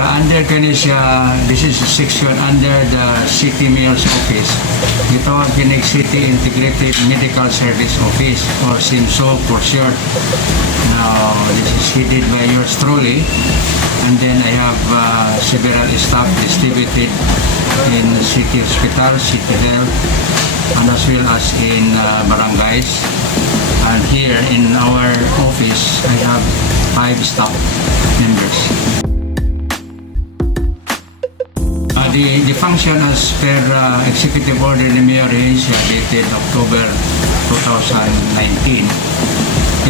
Under Kinesia, this is a section under the City Mayor's Office. Ito ang Kinig City Integrated Medical Service Office, or CIMSO for short. Now, this is headed by yours truly. And then I have several staff distributed in city hospital, city health, and as well as in barangays. And here in our office, I have 5 staff members. The function as per Executive Order ni Mayor Herencia dated October 2019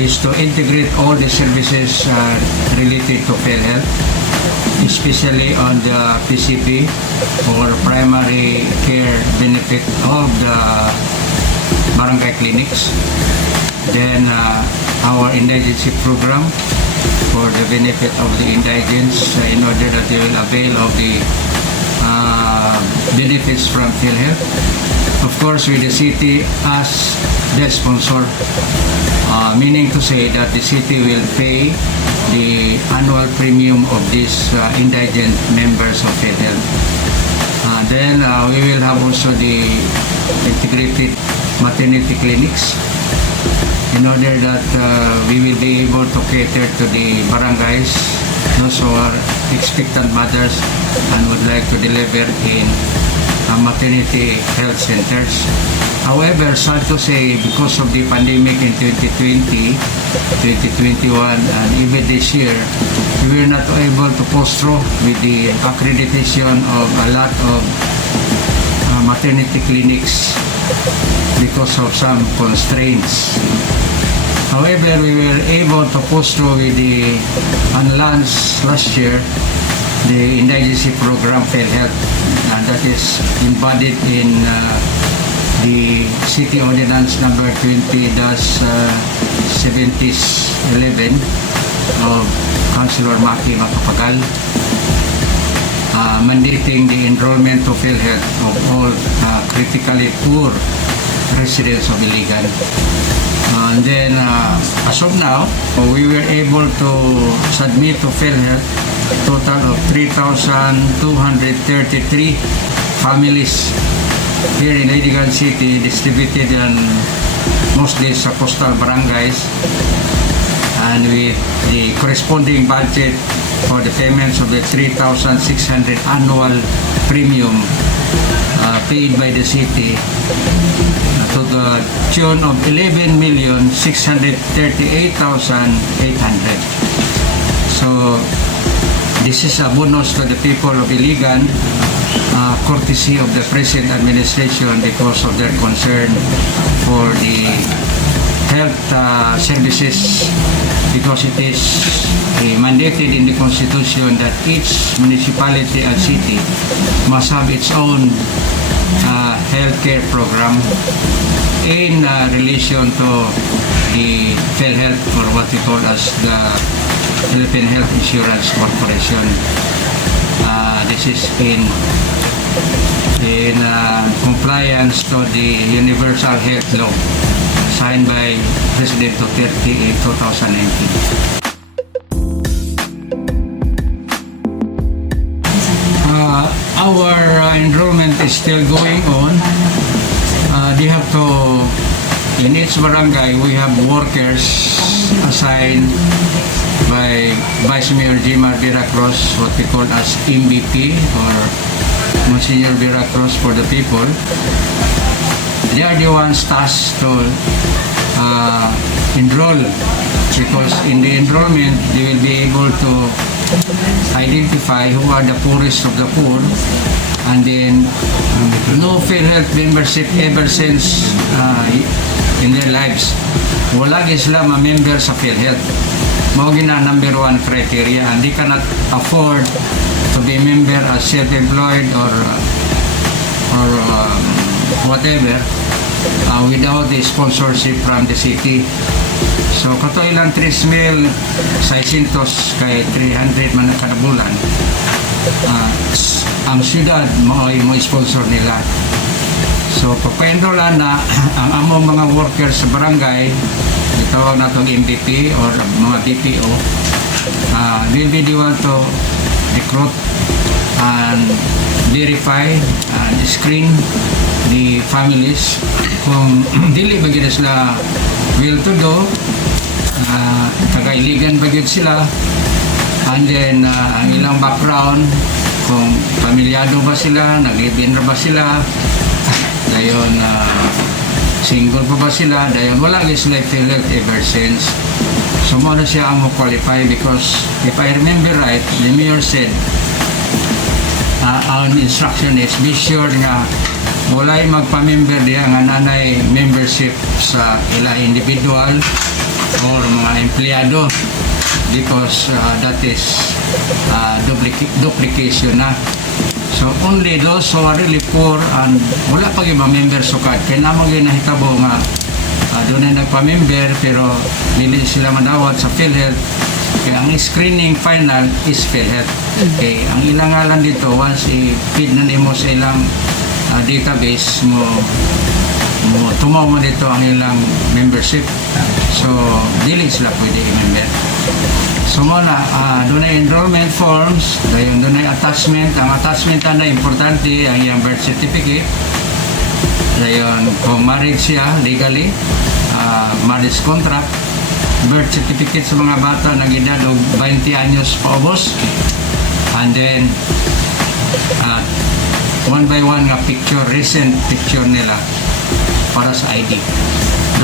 is to integrate all the services related to PhilHealth, especially on the PCP or primary care benefit of the barangay clinics. Then our indigency program for the benefit of the indigents in order that they will avail of the benefits from PhilHealth. Of course, with the city as the sponsor, meaning to say that the city will pay the annual premium of these indigent members of PhilHealth. Then we will have also the integrated maternity clinics in order that we will be able to cater to the barangays, those who are expectant mothers and would like to deliver in maternity health centers. However, sad to say, because of the pandemic in 2020, 2021, and even this year, we were not able to post through with the accreditation of a lot of maternity clinics because of some constraints. However, we were able to post through with the unlaunched last year the indigency program PhilHealth, and that is embodied in the City Ordinance number 20-7011 of Councilor Maki Macapagal, mandating the enrollment to PhilHealth of all critically poor residents of Iligan. And then, as of now, we were able to submit to PhilHealth a total of 3,233 families here in Iligan City, distributed in mostly sa coastal barangays, and with the corresponding budget for the payments of the 3,600 annual premium paid by the city to the tune of 11,638,800. So this is a bonus to the people of Iligan, courtesy of the present administration because of their concern for the health services, because it is mandated in the Constitution that each municipality and city must have its own healthcare program in relation to the PhilHealth, or what we call as the Philippine Health Insurance Corporation. This is in compliance to the Universal Health Law signed by President Duterte in 2019. Our enrollment is still going on. They have to, in each barangay, we have workers assigned by Vice Mayor Jimar Veracruz, what we call as MVP, or Monsignor Veracruz for the people. They are the ones tasked to enroll, because in the enrollment they will be able to identify who are the poorest of the poor, and then no PhilHealth membership ever since in their lives. Wala sila ma-member sa PhilHealth. Mao gina number 1 criteria, and they cannot afford to be member as self-employed or whatever without the sponsorship from the city. So kato ilang 3,600 kay 300 man kada bulan, ang syudad mo sponsor nila. So pagpa-enroll na ang among mga workers sa barangay, tawag na itong MVP or mga BPO, will be the one to recruit and verify and screen the families kung dili ba gid sila will to do, taga-iligan ba gid sila, and then ang ilang background, kung pamilyado ba sila, nag-live-in na ba sila, dayon single pa ba sila, dayon wala gid sila PhilHealth ever since. So mo na siya ang mo-qualify because if I remember right, the mayor said ang instruction is be sure nga walay magpa-member diya nga nanay membership sa ila individual or mga empleyado because that is duplication na. So only those who are really poor and wala pa yung member sukad kaya namang ginahitabo nga doon ay nagpa-member pero hindi sila madawat sa PhilHealth. Kaya ang screening final is PhilHealth. Okay, ang ilang ngalan dito once i-feed na nimo sa ilang database mo tumaw mo dito ang ilang membership. So dili sila pwede i-member. So muna, doon ay enrollment forms, doon ay attachment. Ang attachment na importante ang iyang birth certificate. Dayon, kung married siya legally, marriage contract, birth certificate sa mga bata na edad og 20 anyos paubos, and then one by one nga picture, recent picture nila para sa ID.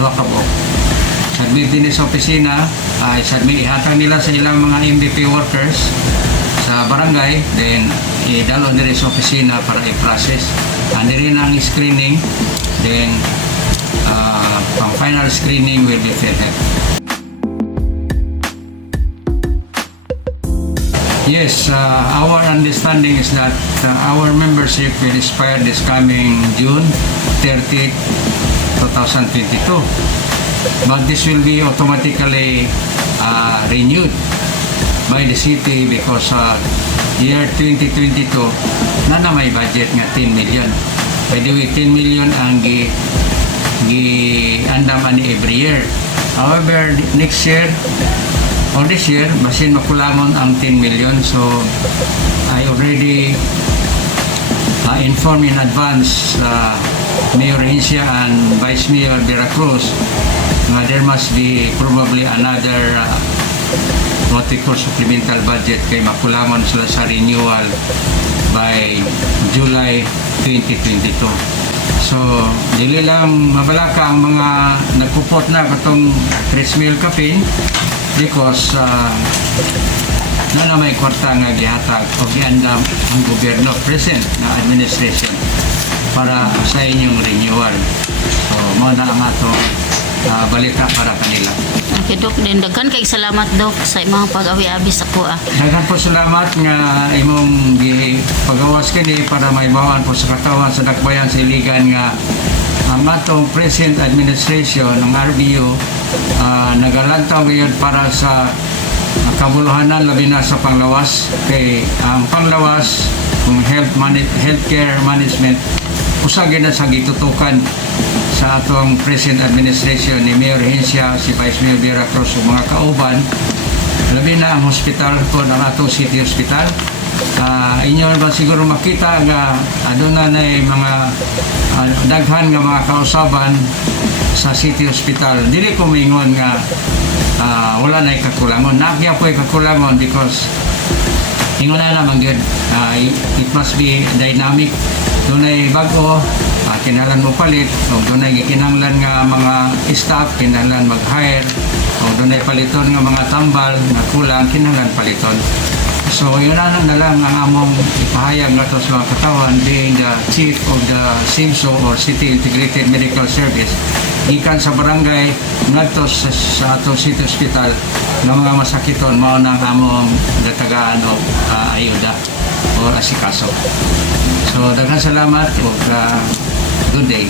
Duha ka po. Submit din sa opisina, ihatang nila sa ilang mga MVP workers sa barangay, then idalo nila sa opisina para i-process. And rin ang screening, then ang final screening will be PhilHealth. Yes, our understanding is that our membership will expire this coming June 30, 2022. But this will be automatically renewed by the city because year 2022 na may budget nga 10 million. By the way, 10 million ang gi-andam ani every year. However, next year or this year, basin makulangon ang 10 million. So, I already informed in advance Mayor Hencia and Vice Mayor Vera Cruz there must be probably another what we call supplemental budget kay makulangon sila sa renewal by July 2022. So, dili lang mabalaka ang mga nagpupot na katong Chris Mill Capin because na may kwarta nga gihatag o giandam ang gobyerno present na administration para sa inyong renewal. So, mo na ang atong balita para kanila. Okay, Dok. Din daghan kay salamat, Dok, sa imong pag-awi-abi sa kuha. Daghan po salamat nga imong pagawas kini para may bawaan po sa katawan sa dakbayan sa iligan nga ang atong present administration ng RBU nagalantaw ngayon para sa kabuluhanan labi na sa panglawas kay ang panglawas kung healthcare management usagin na sa gitutukan sa atong present administration ni Mayor Hencia, si Vice Mayor Vera Cruz ug mga kauban labi na ang hospital po ng atong city hospital. Inyo ba siguro makita nga aduna na mga daghan nga mga kausaban sa city hospital. Dili ko mingon nga wala na ikakulangon. Nagya po ikakulangon because ingon na naman good. It must be dynamic. Doon ay bago, kinalan mo palit, o doon ay kinanglan nga mga staff, kinanglan mag-hire, o doon ay paliton nga mga tambal na kulang, kinanglan paliton. So, yun na lang ang among ipahayag nga to sa mga katawan being the chief of the SIMSO or City Integrated Medical Service. Ikan sa barangay, nagto sa ato city hospital ng mga masakiton, mao nang among datagaan o ayuda o asikaso. So, daghang salamat o good day.